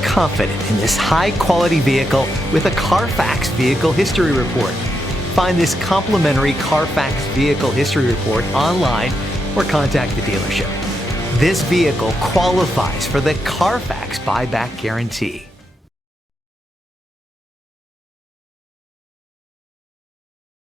confident in this high-quality vehicle with a Carfax Vehicle History Report. Find this complimentary Carfax Vehicle History Report online or contact the dealership. This vehicle qualifies for the Carfax Buyback Guarantee.